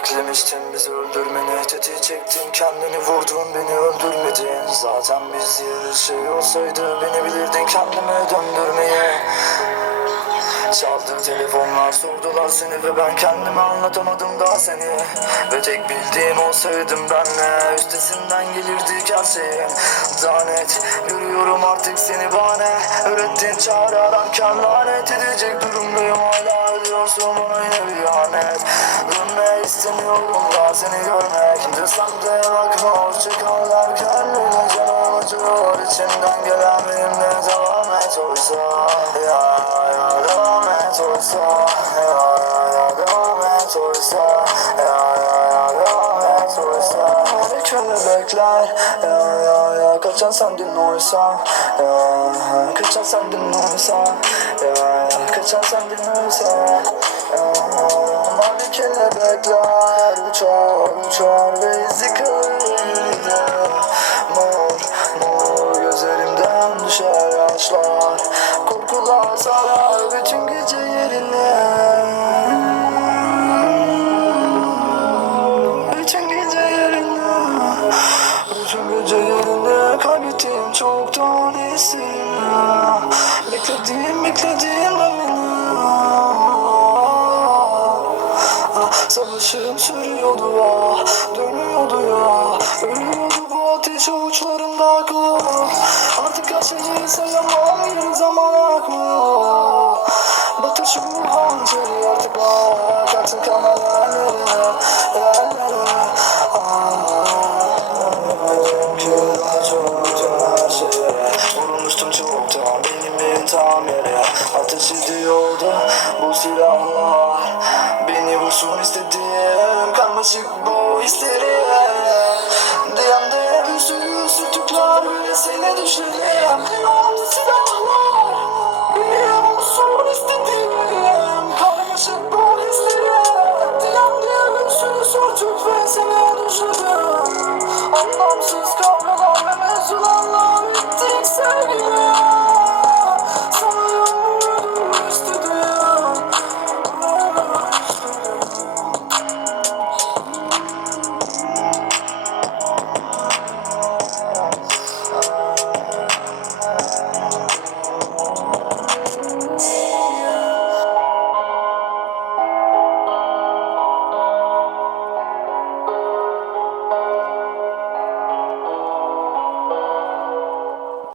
Beklemiştim bizi öldürmeni Tetiği çektin kendini vurdun beni öldürmedin. Zaten biz diye bir şey olsaydı Beni bilirdin kendime döndürmeyi Çaldı telefonlar sordular seni ve ben kendime anlatamadım daha seni. Ve tek bildiğim olsaydım benle üstesinden gelirdik her şeyin Daha net görüyorum artık seni bahane Öğrettin çare ararken lanet edecek durumdayım. Hala ediyorsun bana yine bir Dönme istemiyorum daha seni görmek Desem de bakma hoşça kal derken Yine canım acıyor içinden gelen benimle devam et oysa Ya ya devam et oysa Ya ya devam et oysa Ya ya devam et oysa Her kelebekler Ya ya ya kaçan sendin oysa Ya kaçan sendin oysa ya kaçan sendin oysa Ya Mavi kelebekler uçar uçar ve izi kalır Mor mor gözlerimden düşer yaşlar. Korkular sarar bütün gece yerine. Bütün gece yerine. Bütün gece yerine kaybettiğim çoktan hislerini Beklediğim beklediğim Ah, Savaşım sürüyordu ah Dönüyordu ya. Ölüyordu bu ateş avuçlarımda aklı. Artık şeyi sayamam zaman aklı. Batır şu hançeri artık bak Artık kalan yerlere. Yerlere. Çünkü daha çoktan her çoktan benim evim tam yere Ateş ediyordu bu silahlar Vursun istedim Karmaşık bu hisleri. DM'de bir sürü sürtükler Böyle seni O silahlar